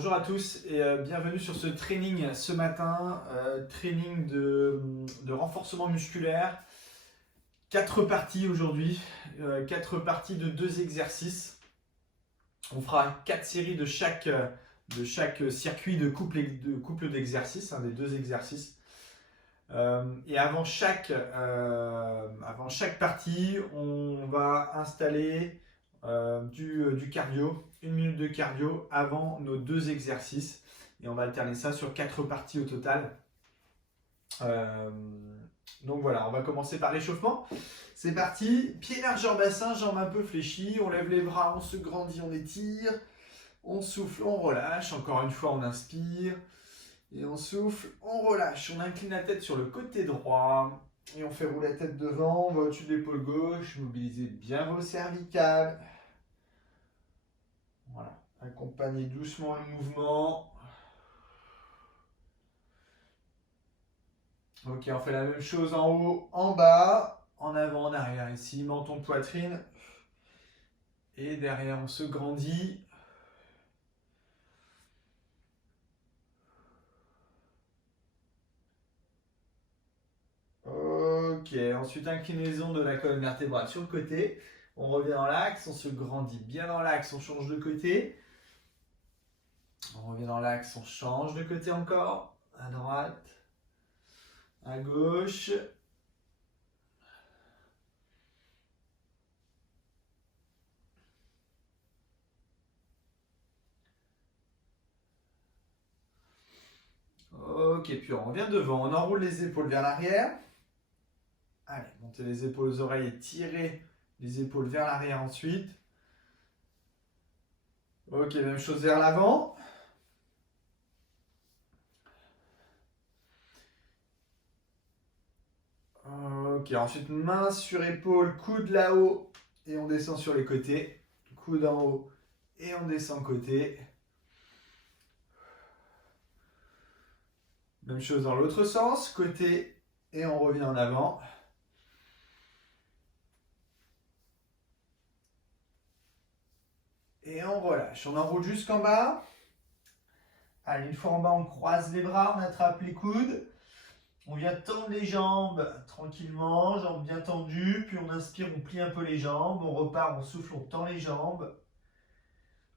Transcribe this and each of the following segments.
Bonjour à tous et bienvenue sur ce training ce matin, training de renforcement musculaire. 4 parties aujourd'hui, 4 parties de 2 exercices. On fera 4 séries de chaque circuit de couple d'exercices, des 2 exercices. Et avant chaque partie, on va installer du cardio, 1 minute de cardio avant nos 2 exercices. Et on va alterner ça sur 4 parties au total. Donc voilà, on va commencer par l'échauffement. C'est parti, pied largeur bassin, jambes un peu fléchies, on lève les bras, on se grandit, on étire, on souffle, on relâche, encore une fois on inspire, et on souffle, on relâche, on incline la tête sur le côté droit, et on fait rouler la tête devant, on va au-dessus de l'épaule gauche, mobilisez bien vos cervicales. Voilà, accompagnez doucement le mouvement. Ok, on fait la même chose en haut, en bas, en avant, en arrière ici, menton, poitrine. Et derrière, on se grandit. Ok, ensuite inclinaison de la colonne vertébrale sur le côté. On revient dans l'axe, on se grandit bien dans l'axe, on change de côté. On revient dans l'axe, on change de côté encore. À droite, à gauche. Ok, puis on revient devant, on enroule les épaules vers l'arrière. Allez, montez les épaules aux oreilles et tirez les épaules vers l'arrière ensuite. Ok, même chose vers l'avant. Ok, ensuite main sur épaule, coude là-haut et on descend sur les côtés. Coude en haut et on descend côté. Même chose dans l'autre sens, côté et on revient en avant. Et on relâche, on enroule jusqu'en bas. Allez, une fois en bas, on croise les bras, on attrape les coudes. On vient tendre les jambes tranquillement, jambes bien tendues. Puis on inspire, on plie un peu les jambes. On repart, on souffle, on tend les jambes.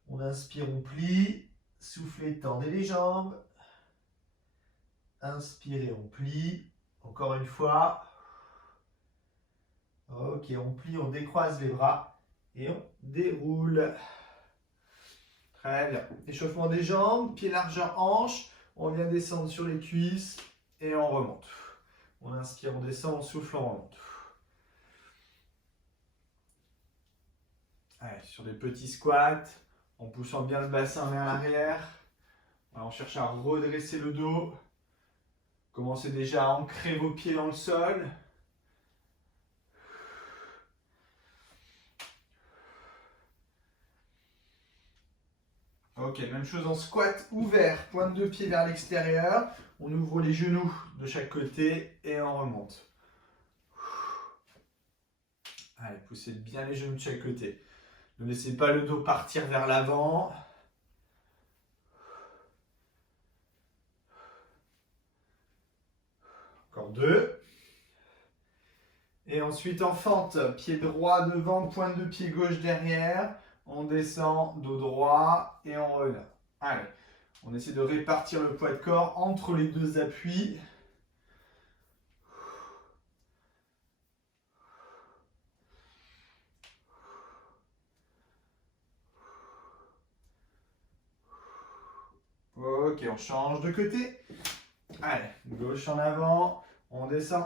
On inspire, on plie. Soufflez, tendez les jambes. Inspirez, on plie. Encore une fois. Ok, on plie, on décroise les bras et on déroule. Très bien. Échauffement des jambes, pied largeur hanche. On vient descendre sur les cuisses et on remonte. On inspire, on descend, on souffle, on remonte. Allez, sur des petits squats, en poussant bien le bassin vers l'arrière. On cherche à redresser le dos. Commencez déjà à ancrer vos pieds dans le sol. Ok, même chose en squat ouvert, pointe de pied vers l'extérieur. On ouvre les genoux de chaque côté et on remonte. Allez, poussez bien les genoux de chaque côté. Ne laissez pas le dos partir vers l'avant. Encore 2. Et ensuite en fente, pied droit devant, pointe de pied gauche derrière. On descend, dos droit et on revient. Allez, on essaie de répartir le poids de corps entre les 2 appuis. Ok, on change de côté. Allez, gauche en avant, on descend.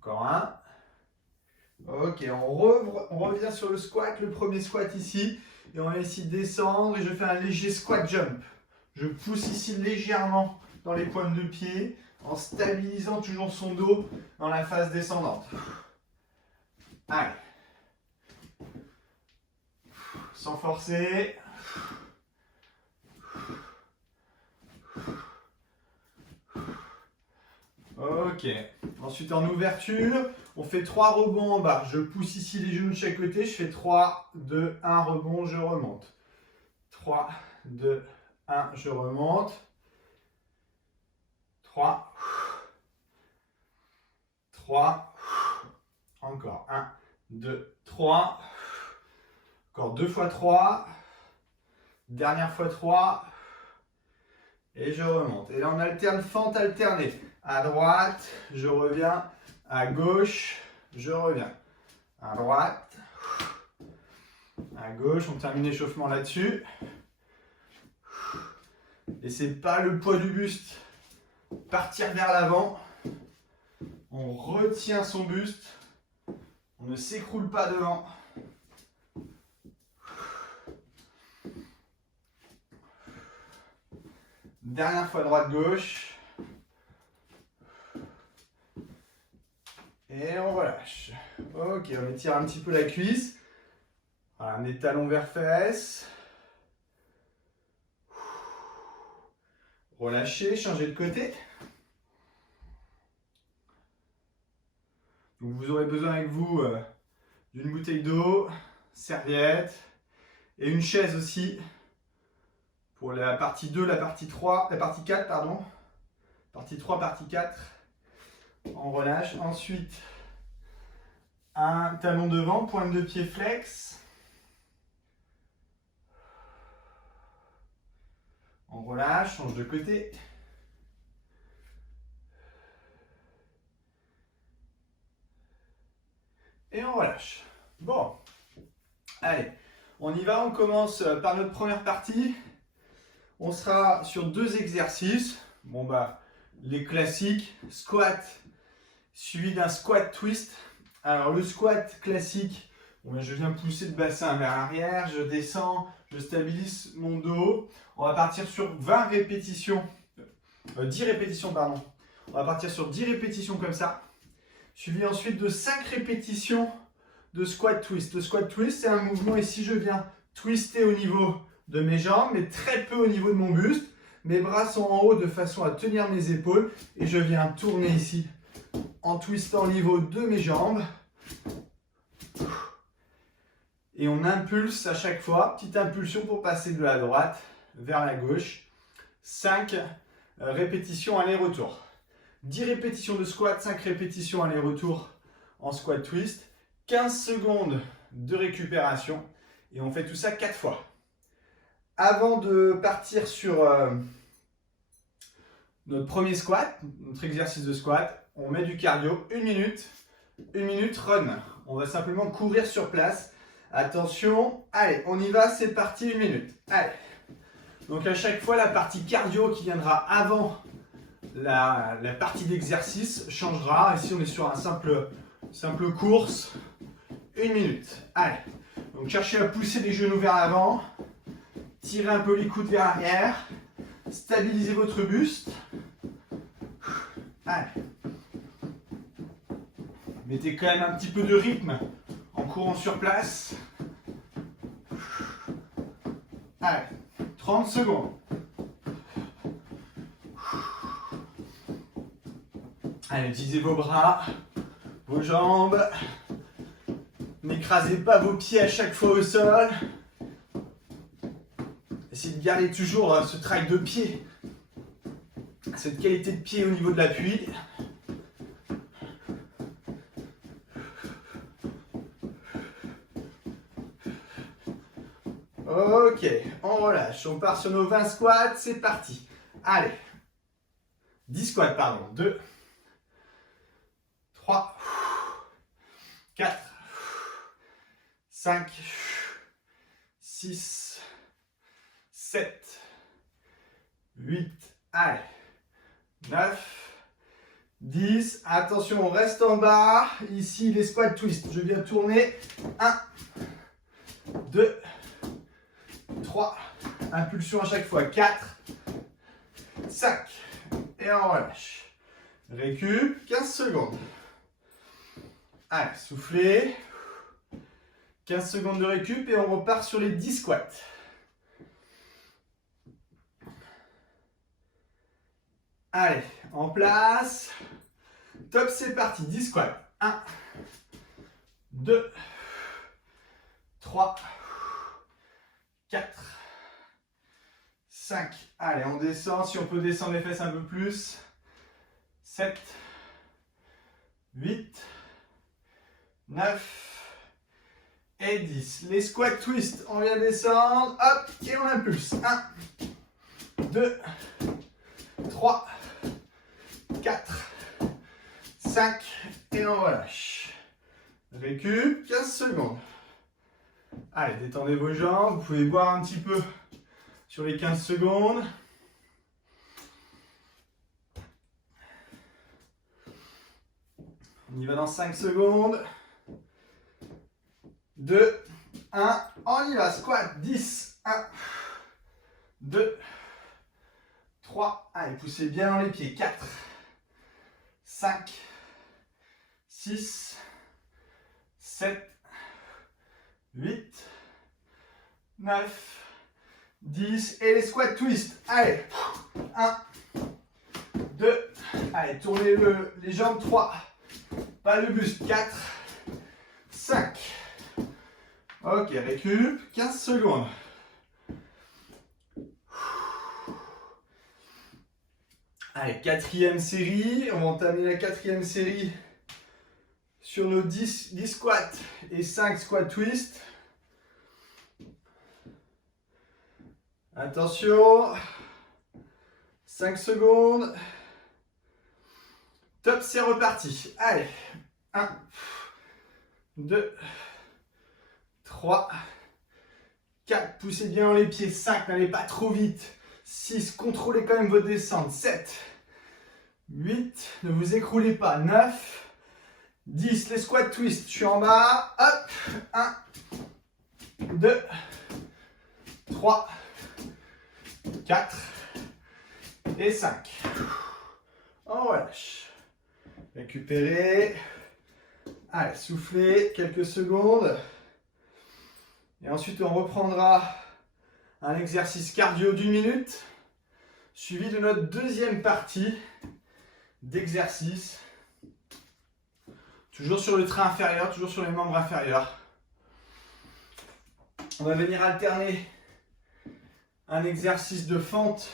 Encore un. Ok, on revient sur le squat, le premier squat ici. Et on va ici descendre et je fais un léger squat jump. Je pousse ici légèrement dans les pointes de pied en stabilisant toujours son dos dans la phase descendante. Allez. Sans forcer. Ok. Ensuite, en ouverture, on fait 3 rebonds en bas. Je pousse ici les genoux de chaque côté. Je fais 3, 2, 1, rebond, je remonte. 3, 2, 1, je remonte. 3, 3, encore 1, 2, 3, encore 2 fois 3, dernière fois 3, et je remonte. Et là, on alterne fente alternée. À droite, je reviens. À gauche, je reviens. À droite, à gauche, on termine l'échauffement là-dessus. Laissez pas le poids du buste partir vers l'avant. On retient son buste. On ne s'écroule pas devant. Dernière fois droite-gauche. Et on relâche. Ok, on étire un petit peu la cuisse. Voilà, amenez talons vers fesses. Relâchez, changez de côté. Donc vous aurez besoin avec vous d'une bouteille d'eau, serviette et une chaise aussi pour la partie 2, la partie 3, la partie 4, pardon. Partie 3, partie 4. On relâche. Ensuite, un talon devant, pointe de pied flex. On relâche, change de côté. Et on relâche. Bon, allez, on y va, on commence par notre première partie. On sera sur 2 exercices. Bon bah, les classiques, squat suivi d'un squat twist. Alors le squat classique, bon, ben, je viens pousser le bassin vers l'arrière, je descends, je stabilise mon dos. On va partir sur 20 répétitions, 10 répétitions pardon. On va partir sur 10 répétitions comme ça. Suivi ensuite de 5 répétitions de squat twist. Le squat twist, c'est un mouvement ici, je viens twister au niveau de mes jambes, mais très peu au niveau de mon buste. Mes bras sont en haut de façon à tenir mes épaules et je viens tourner ici en twistant au niveau de mes jambes. Et on impulse à chaque fois, petite impulsion pour passer de la droite vers la gauche. 5 répétitions aller-retour. 10 répétitions de squat, 5 répétitions aller-retour en squat twist. 15 secondes de récupération et on fait tout ça 4 fois. Avant de partir sur notre premier squat, notre exercice de squat, on met du cardio, 1 minute run. On va simplement courir sur place. Attention, allez, on y va, c'est parti, 1 minute. Allez. Donc à chaque fois, la partie cardio qui viendra avant la partie d'exercice changera. Ici, on est sur un simple course. 1 minute. Allez. Donc cherchez à pousser les genoux vers l'avant. Tirez un peu les coudes vers l'arrière. Stabilisez votre buste. Allez. Mettez quand même un petit peu de rythme en courant sur place. Allez, 30 secondes. Allez, utilisez vos bras, vos jambes. N'écrasez pas vos pieds à chaque fois au sol. Essayez de garder toujours ce travail de pied, cette qualité de pied au niveau de l'appui. Ok, on relâche, on part sur nos 20 squats, c'est parti. Allez, 10 squats, pardon. 2, 3, 4, 5, 6, 7, 8, allez, 9, 10. Attention, on reste en bas. Ici, les squats twist. Je viens tourner. 1, 2, 3, impulsion à chaque fois, 4, 5, et on relâche. Récup, 15 secondes. Allez, soufflez. 15 secondes de récup et on repart sur les 10 squats. Allez, en place. Top, c'est parti. 10 squats. 1, 2, 3, 4, 5. Allez, on descend. Si on peut descendre les fesses un peu plus. 7, 8, 9 et 10. Les squats twist, on vient descendre. Hop, et on impulse. 1, 2, 3, 4, 5 et on relâche. Récup, 15 secondes. Allez, détendez vos jambes. Vous pouvez boire un petit peu sur les 15 secondes. On y va dans 5 secondes. 2, 1, on y va. Squat, 10, 1, 2, 3, allez, poussez bien dans les pieds. 4, 5, 6, 7, 8, 9, 10. Et les squats twist. Allez, 1, 2, allez, tournez les jambes. 3, pas le buste. 4, 5. Ok, récup, 15 secondes. Allez, quatrième série. On va entamer la quatrième série sur nos 10 squats et 5 squats twist. Attention. 5 secondes. Top, c'est reparti. Allez. 1, 2, 3, 4, poussez bien dans les pieds. 5, n'allez pas trop vite. 6, contrôlez quand même votre descente. 7, 8, ne vous écroulez pas. 9, 10, les squats twist. Je suis en bas. Hop. 1, 2, 3, 4 et 5. On relâche. Récupérez. Allez, soufflez quelques secondes. Et ensuite, on reprendra un exercice cardio d'1 minute, suivi de notre deuxième partie d'exercice. Toujours sur le trait inférieur, toujours sur les membres inférieurs. On va venir alterner un exercice de fente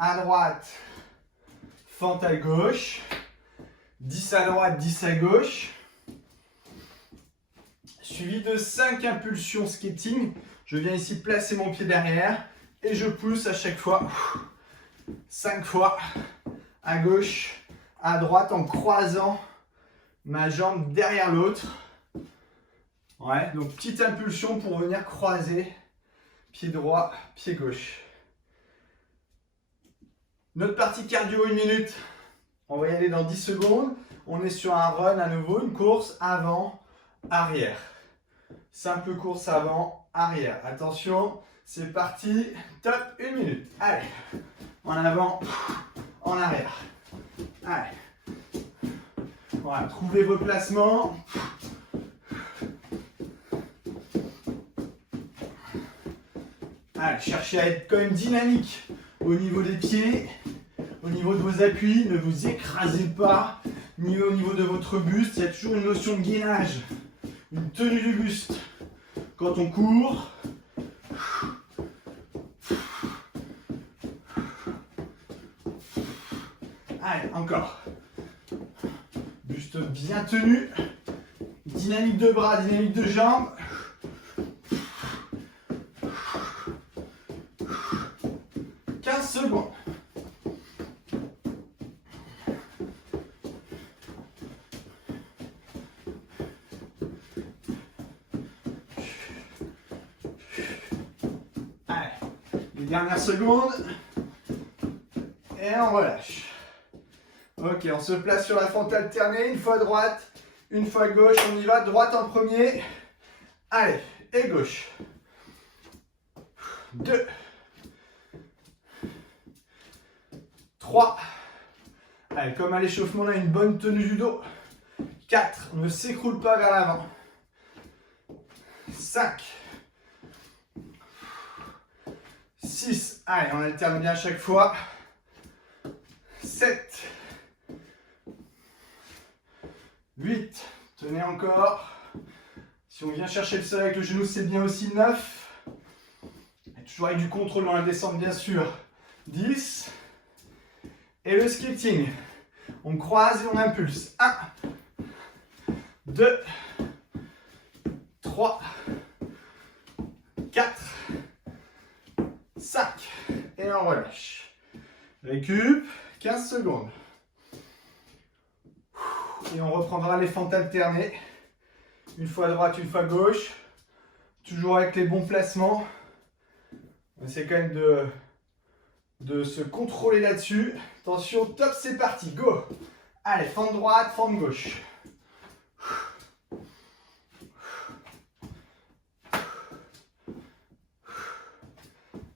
à droite, fente à gauche. 10 à droite, 10 à gauche. Suivi de 5 impulsions skating. Je viens ici placer mon pied derrière et je pousse à chaque fois. 5 fois à gauche, à droite en croisant ma jambe derrière l'autre. Ouais, donc petite impulsion pour venir croiser pied droit, pied gauche. Notre partie cardio 1 minute. On va y aller dans 10 secondes. On est sur un run à nouveau, une course avant, arrière. Simple course avant, arrière. Attention, c'est parti. Top, 1 minute. Allez, en avant, en arrière. Allez. Voilà, trouvez vos placements. Allez, cherchez à être quand même dynamique au niveau des pieds. Au niveau de vos appuis, ne vous écrasez pas, ni au niveau de votre buste. Il y a toujours une notion de gainage, une tenue du buste. Quand on court, allez, encore. Buste bien tenu, dynamique de bras, dynamique de jambes. Secondes. Allez, les dernières secondes. Et on relâche. Ok, on se place sur la fente alternée, une fois droite, une fois gauche. On y va, droite en premier. Allez, et gauche. 2. 3. Allez, comme à l'échauffement, on a une bonne tenue du dos. 4. On ne s'écroule pas vers l'avant. 5. 6. Allez, on alterne bien à chaque fois. 7. 8. Tenez encore. Si on vient chercher le sol avec le genou, c'est bien aussi. 9. Et toujours avec du contrôle dans la descente, bien sûr. 10. Et le skating. On croise et on impulse. 1, 2, 3, 4, 5. Et on relâche. Récup, 15 secondes. Et on reprendra les fentes alternées. Une fois à droite, une fois à gauche. Toujours avec les bons placements. On essaie quand même de se contrôler là-dessus. Attention, top, c'est parti, go. Allez, fente droite, fente gauche.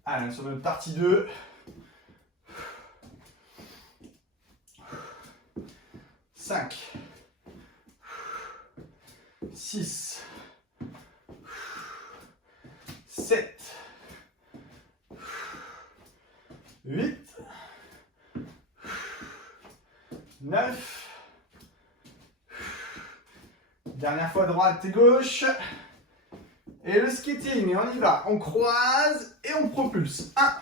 Allez, sur notre partie 2. 5, 6, 7, 8, 9. Dernière fois droite et gauche. Et le skating, et on y va. On croise et on propulse. 1,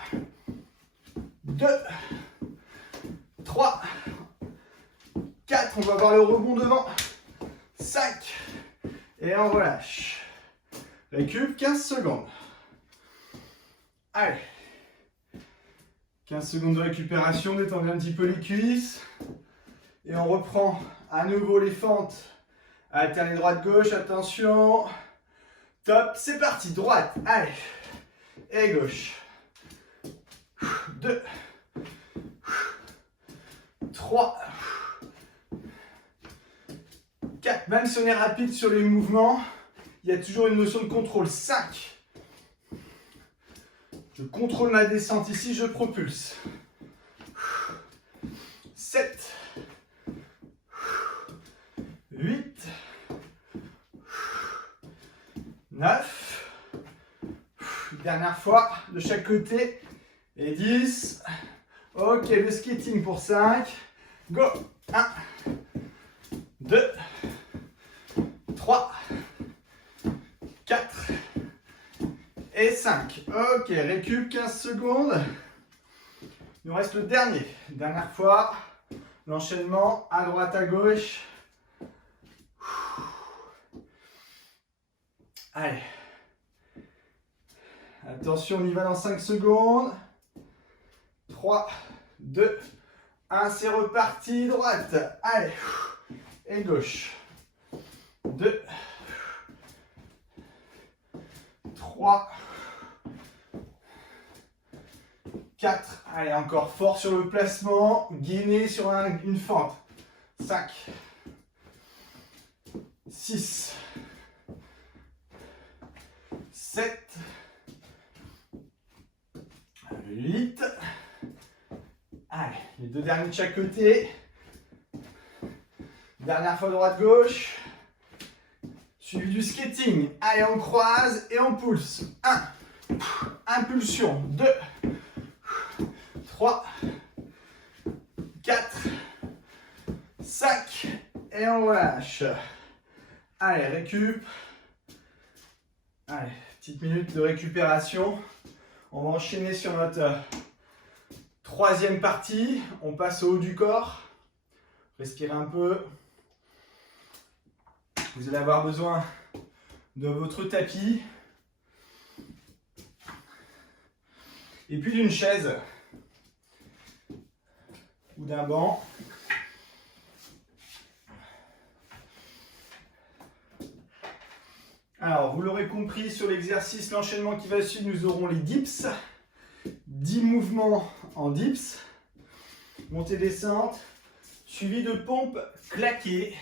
2, 3, 4. On va avoir le rebond devant. 5. Et on relâche. Récup, 15 secondes. Allez. 15 secondes de récupération. Détendez un petit peu les cuisses. Et on reprend à nouveau les fentes. Alternez droite-gauche. Attention. Top, c'est parti, droite, allez, et gauche. 2, 3, 4. Même si on est rapide sur les mouvements, il y a toujours une notion de contrôle. 5. Je contrôle ma descente ici, je propulse. 7, 8, 9. Dernière fois de chaque côté. Et 10. Ok, le skating pour 5. Go. 1, 2, 3, 4 et 5. Ok, récup, 15 secondes. Il nous reste le dernier. Dernière fois. L'enchaînement à droite, à gauche. Allez. Attention, on y va dans 5 secondes. 3, 2, 1, c'est reparti. Droite. Allez. Et gauche. 2, 3, 4. Allez, encore fort sur le placement. Gainer sur une fente. 5, 6, 7, 8. Allez, les deux derniers de chaque côté. Dernière fois droite-gauche. Suivi du skating. Allez, on croise et on pulse. 1. Impulsion. 2. 3. 4. 5. Et on relâche. Allez, récup. Allez, petite minute de récupération. On va enchaîner sur notre troisième partie. On passe au haut du corps. Respirez un peu. Vous allez avoir besoin de votre tapis. Et puis d'une chaise ou d'un banc. Alors, vous l'aurez compris, sur l'exercice, l'enchaînement qui va suivre, nous aurons les dips. 10 mouvements en dips. Montée-descente, suivi de pompes claquées.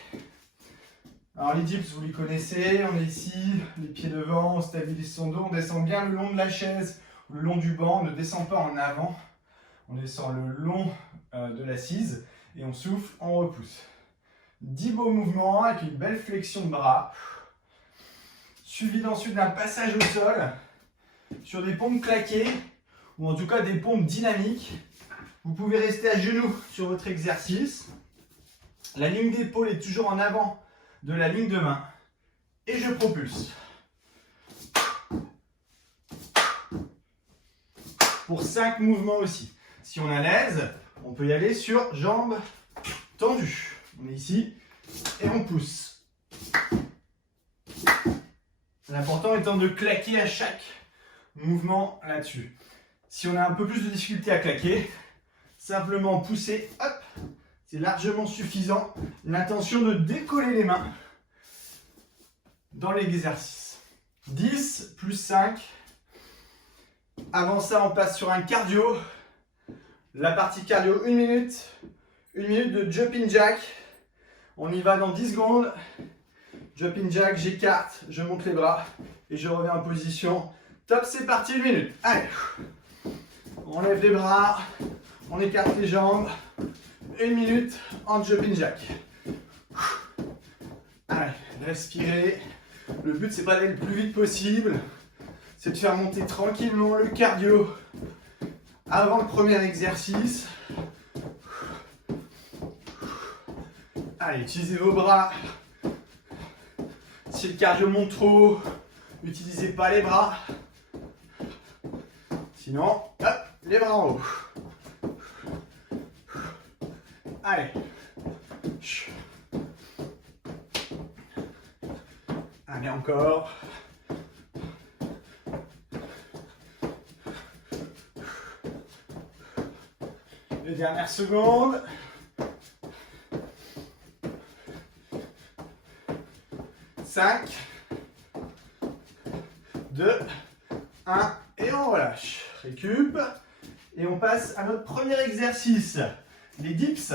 Alors, les dips, vous les connaissez. On est ici, les pieds devant, on stabilise son dos. On descend bien le long de la chaise, le long du banc. On ne descend pas en avant. On descend le long de l'assise et on souffle, on repousse. 10 beaux mouvements avec une belle flexion de bras. Suivi ensuite d'un passage au sol sur des pompes claquées ou en tout cas des pompes dynamiques. Vous pouvez rester à genoux sur votre exercice. La ligne d'épaule est toujours en avant de la ligne de main. Et je propulse. Pour 5 mouvements aussi. Si on est à l'aise, on peut y aller sur jambes tendues. On est ici et on pousse. L'important étant de claquer à chaque mouvement là-dessus. Si on a un peu plus de difficulté à claquer, simplement pousser, hop, c'est largement suffisant. L'intention de décoller les mains dans l'exercice. 10 plus 5. Avant ça, on passe sur un cardio. La partie cardio, 1 minute. 1 minute de jumping jack. On y va dans 10 secondes. Jumping jack, j'écarte, je monte les bras et je reviens en position. Top, c'est parti, 1 minute. Allez. On lève les bras, on écarte les jambes. 1 minute en jumping jack. Allez, respirez. Le but, c'est pas d'aller le plus vite possible. C'est de faire monter tranquillement le cardio avant le premier exercice. Allez, utilisez vos bras. Si le cardio monte trop, n'utilisez pas les bras. Sinon, hop, les bras en haut. Allez. Allez, encore. Les dernières secondes. 5, 2, 1 et on relâche. Récup. Et on passe à notre premier exercice. Les dips.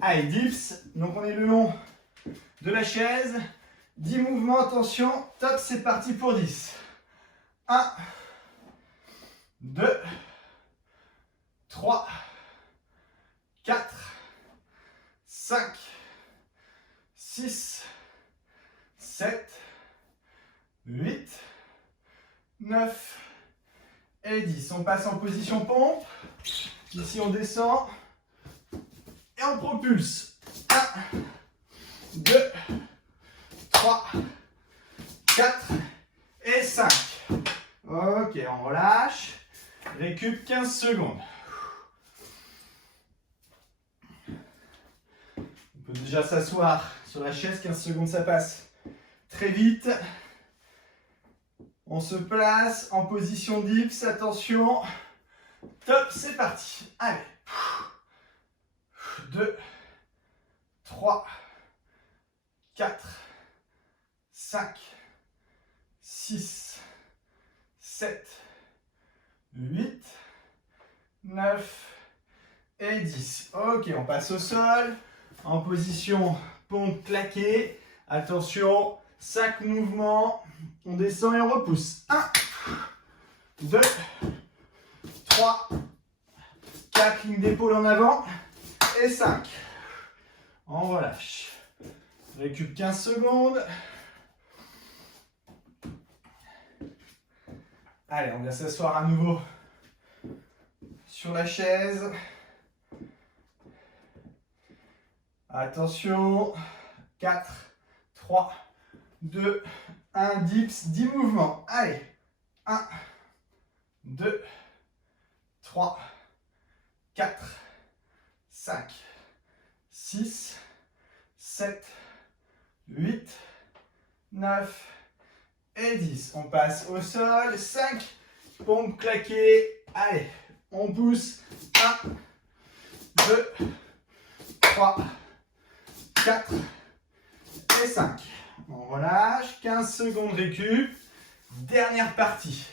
Allez, dips. Donc on est le long de la chaise. 10 mouvements, attention. Top, c'est parti pour 10. 1, 2, 3, 4, 5, 6, 7, 8, 9 et 10. On passe en position pompe. Ici, on descend et on propulse. 1, 2, 3, 4 et 5. Ok, on relâche. Récup 15 secondes. On peut déjà s'asseoir sur la chaise. 15 secondes, ça passe très vite. On se place en position dips. Attention. Top, c'est parti. Allez. 2, 3, 4, 5, 6, 7, 8, 9 et 10. Ok, on passe au sol. En position pompe claquée. Attention, 5 mouvements. On descend et on repousse. 1, 2, 3, 4, ligne d'épaule en avant. Et 5. On relâche. Récup 15 secondes. Allez, on va s'asseoir à nouveau sur la chaise. Attention. 4, 3, 2, 1, dips, 10 mouvements. Allez. 1, 2, 3, 4, 5, 6, 7, 8, 9 et 10. On passe au sol. 5 pompes claquées. Allez, on pousse. 1, 2, 3, 4 et 5. On relâche. 15 secondes récup. Dernière partie.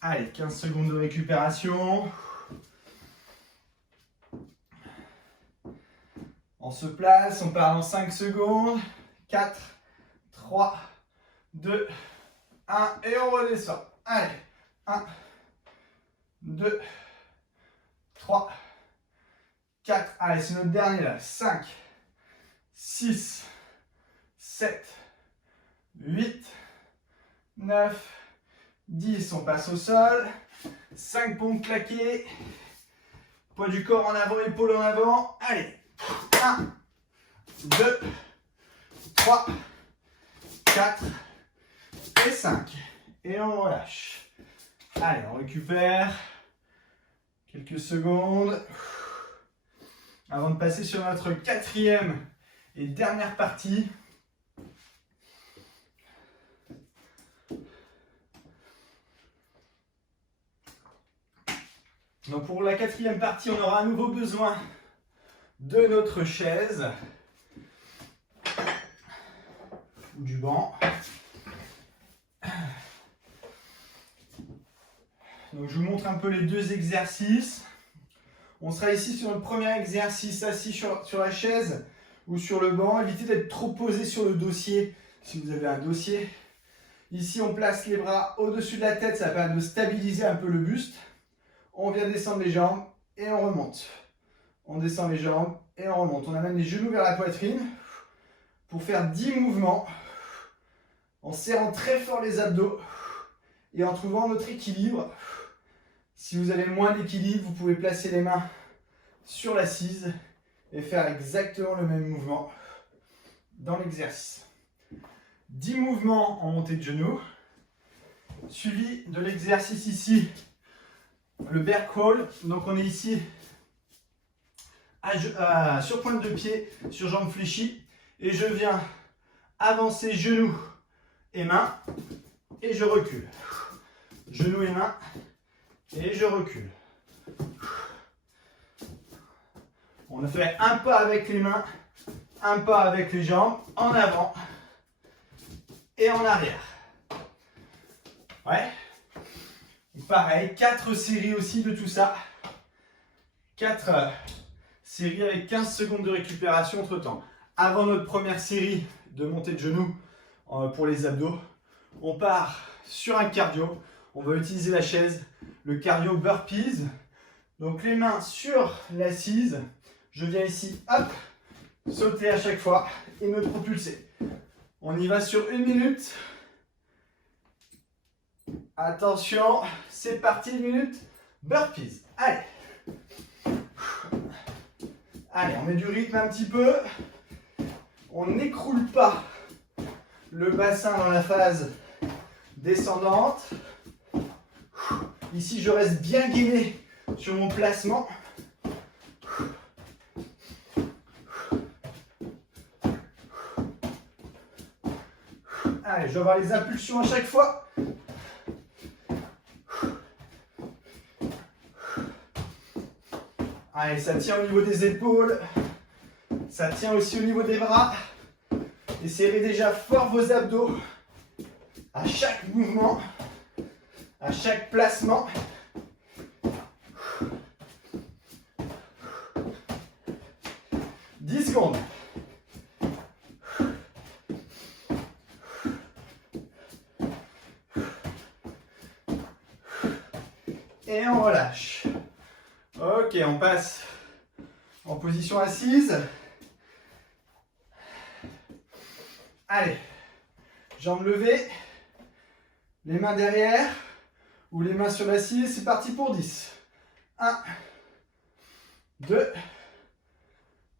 Allez, 15 secondes de récupération. On se place, on part en 5 secondes. 4, 3, 2, 1 et on redescend. Allez, 1, 2, 3, 4. Allez, c'est notre dernier là. 5, 6, 7, 8, 9, 10. On passe au sol. 5 pompes claquées. Poids du corps en avant, épaules en avant. Allez. 1, 2, 3, 4 et 5. Et on relâche. Allez, on récupère quelques secondes avant de passer sur notre quatrième et dernière partie. Donc pour la quatrième partie, on aura à nouveau besoin de notre chaise ou du banc. Donc je vous montre un peu les deux exercices. On sera ici sur notre premier exercice assis sur la chaise ou sur le banc. Évitez d'être trop posé sur le dossier si vous avez un dossier. Ici on place les bras au-dessus de la tête, ça permet de stabiliser un peu le buste. On vient descendre les jambes et on remonte. On descend les jambes et on remonte. On amène les genoux vers la poitrine pour faire 10 mouvements en serrant très fort les abdos et en trouvant notre équilibre. Si vous avez moins d'équilibre, vous pouvez placer les mains sur l'assise et faire exactement le même mouvement dans l'exercice. 10 mouvements en montée de genoux, suivi de l'exercice ici, le bear crawl. Donc on est ici sur pointe de pied, sur jambes fléchies, et je viens avancer genoux et mains, et je recule. Genoux et mains, et je recule. On a fait un pas avec les mains, un pas avec les jambes, en avant et en arrière. Ouais. Pareil, 4 séries aussi de tout ça. 4 séries avec 15 secondes de récupération entre temps. Avant notre première série de montée de genoux pour les abdos, on part sur un cardio. On va utiliser la chaise, le cardio burpees. Donc les mains sur l'assise. Je viens ici, hop, sauter à chaque fois et me propulser. On y va sur 1 minute. Attention, c'est parti, 1 minute. Burpees. Allez. Allez, on met du rythme un petit peu. On n'écroule pas le bassin dans la phase descendante. Ici, je reste bien gainé sur mon placement. Allez, je vais avoir les impulsions à chaque fois. Allez, ça tient au niveau des épaules. Ça tient aussi au niveau des bras. Et serrez déjà fort vos abdos à chaque mouvement, à chaque placement. « 10 secondes. Et on relâche. Ok, on passe en position assise. Allez, jambes levées, les mains derrière ou les mains sur l'assise. C'est parti pour 10. 1, 2,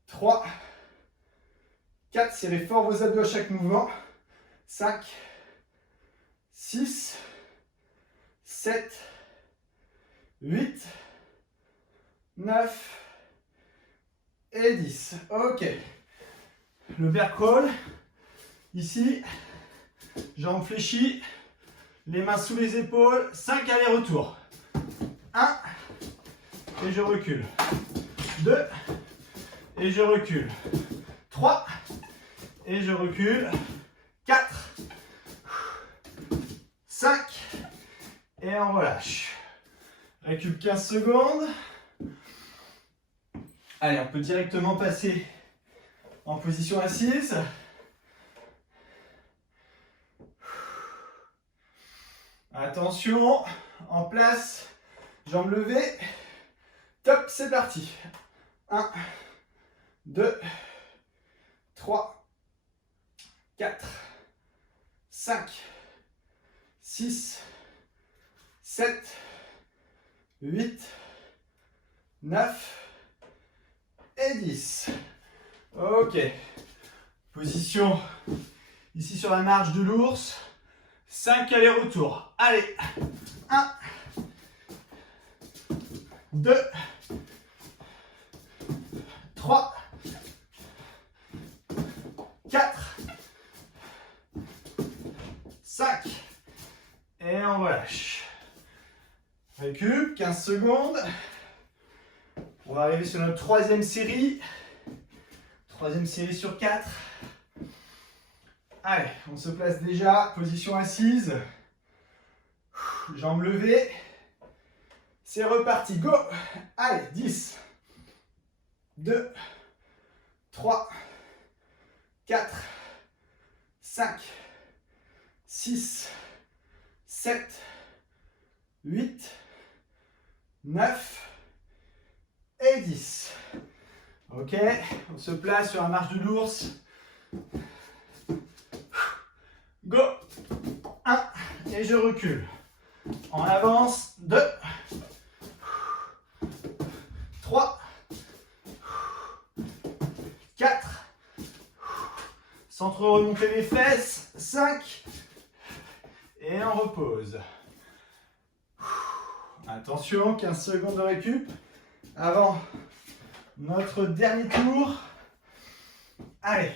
3, 4. Serrez fort vos abdos à chaque mouvement. 5, 6, 7, 8, 9 et 10. Ok. Le bear crawl. Ici, jambes fléchies, les mains sous les épaules, 5 allers-retours. 1, et je recule. 2, et je recule. 3, et je recule. 4, 5, et on relâche. Récule 15 secondes. Allez, on peut directement passer en position assise. Attention, en place, jambes levées. Top, c'est parti. 1, 2, 3, 4, 5, 6, 7, 8, 9 et 10. Ok. Position ici sur la marche de l'ours. 5 allers-retours. Allez. 1, 2, 3, 4, 5. Et on relâche. Récup, 15 secondes. On va arriver sur notre troisième série. Troisième série sur 4. Allez, on se place déjà. Position assise. Jambes levées. C'est reparti. Go. Allez, 10, 2, 3, 4, 5, 6, 7, 8, 9 et 10. Ok, on se place sur la marche de l'ours. Go. 1 et je recule. On avance. 2, 3, 4. Sans trop remonter les fesses. 5. Et on repose. Attention, 15 secondes de récup avant notre dernier tour. Allez.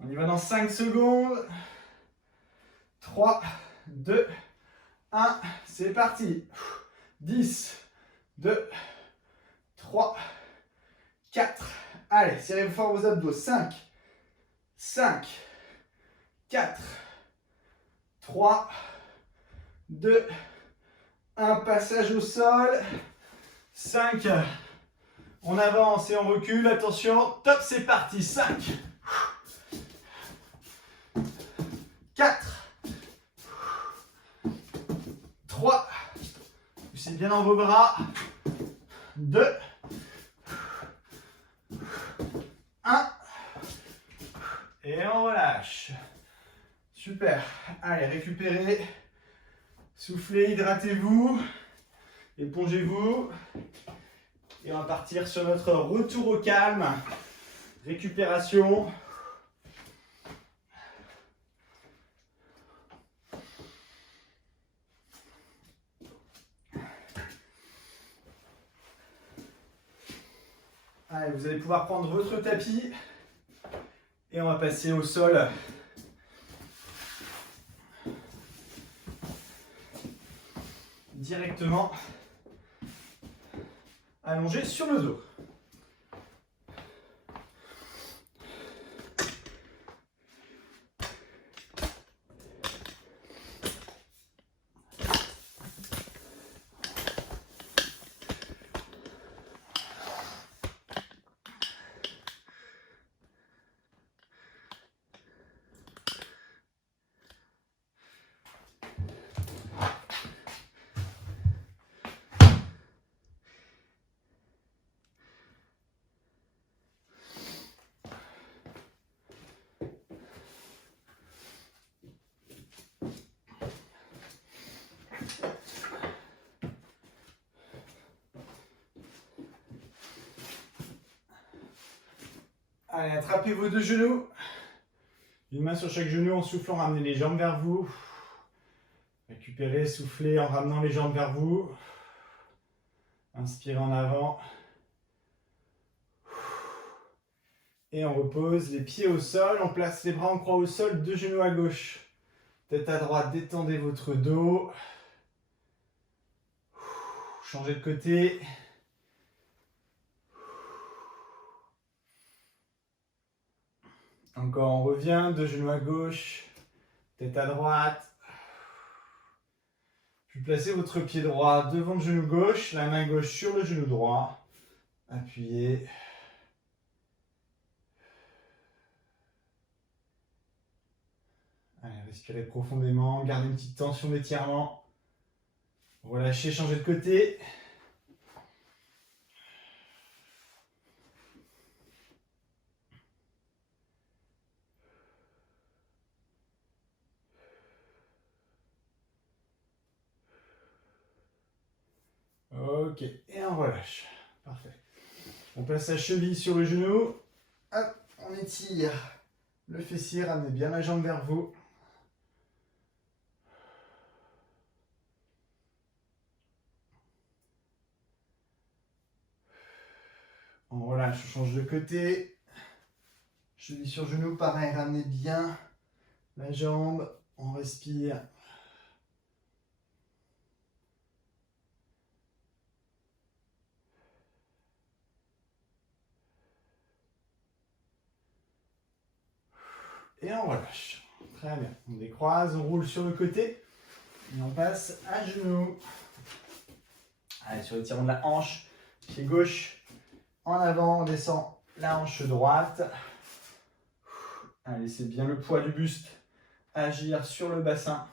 On y va dans 5 secondes. 3, 2, 1. C'est parti. 10, 2, 3, 4. Allez, serrez fort vos abdos. 5, 5, 4, 3, 2, 1. Passage au sol. 5. On avance et on recule. Attention. Top, c'est parti. 5, 4, 3. Poussez bien dans vos bras. 2, 1. Et on relâche. Super. Allez, récupérez. Soufflez, hydratez-vous. Épongez-vous. Et on va partir sur notre retour au calme. Récupération. Allez, vous allez pouvoir prendre votre tapis. Et on va passer au sol. Directement allongé sur le dos. Allez, attrapez vos deux genoux. Une main sur chaque genou en soufflant, ramenez les jambes vers vous. Récupérez, soufflez en ramenant les jambes vers vous. Inspirez en avant. Et on repose les pieds au sol. On place les bras en croix au sol, deux genoux à gauche. Tête à droite, détendez votre dos. Changez de côté. Encore, on revient, deux genoux à gauche, tête à droite. Puis placez votre pied droit devant le genou gauche, la main gauche sur le genou droit. Appuyez. Allez, respirez profondément, gardez une petite tension d'étirement. Relâchez, changez de côté. Ok, et on relâche. Parfait. On place la cheville sur le genou. Hop, on étire le fessier, ramenez bien la jambe vers vous. On relâche, on change de côté. Cheville sur genou, pareil, ramenez bien la jambe. On respire. Et on relâche. Très bien. On décroise, on roule sur le côté. Et on passe à genoux. Allez, sur l'étirement de la hanche. Pied gauche en avant, on descend la hanche droite. Allez, laissez bien le poids du buste agir sur le bassin.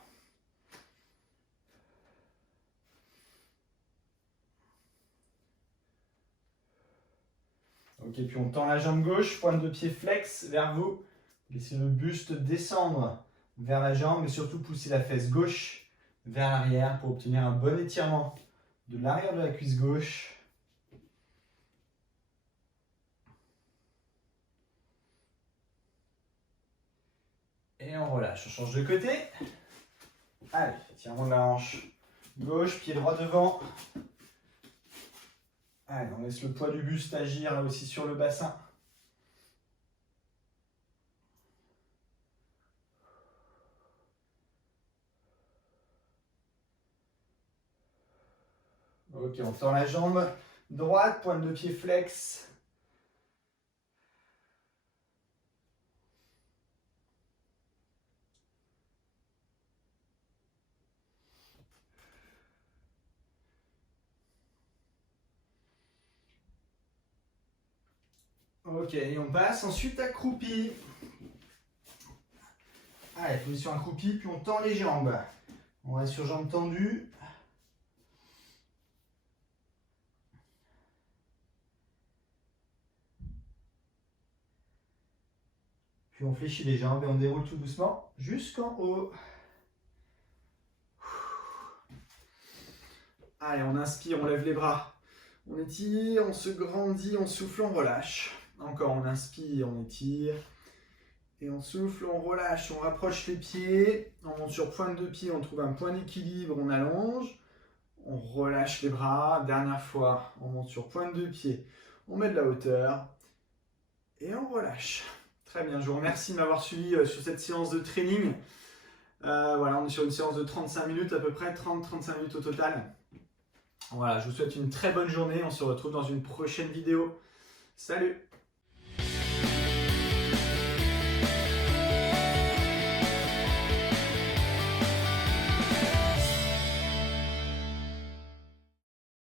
Ok, puis on tend la jambe gauche, pointe de pied flex vers vous. Laissez le buste descendre vers la jambe et surtout pousser la fesse gauche vers l'arrière pour obtenir un bon étirement de l'arrière de la cuisse gauche. Et on relâche, on change de côté. Allez, étirement de la hanche gauche, pied droit devant. Allez, on laisse le poids du buste agir là aussi sur le bassin. Ok, on tend la jambe droite, pointe de pied flex. Ok, et on passe ensuite accroupi. Allez, position accroupie, puis on tend les jambes. On reste sur jambes tendues. Puis on fléchit les jambes et on déroule tout doucement jusqu'en haut. Allez, on inspire, on lève les bras. On étire, on se grandit, on souffle, on relâche. Encore, on inspire, on étire. Et on souffle, on relâche, on rapproche les pieds. On monte sur pointe de pied, on trouve un point d'équilibre, on allonge. On relâche les bras. Dernière fois, on monte sur pointe de pied. On met de la hauteur. Et on relâche. Très bien, je vous remercie de m'avoir suivi sur cette séance de training. Voilà, on est sur une séance de 35 minutes à peu près, 30-35 minutes au total. Voilà, je vous souhaite une très bonne journée. On se retrouve dans une prochaine vidéo. Salut!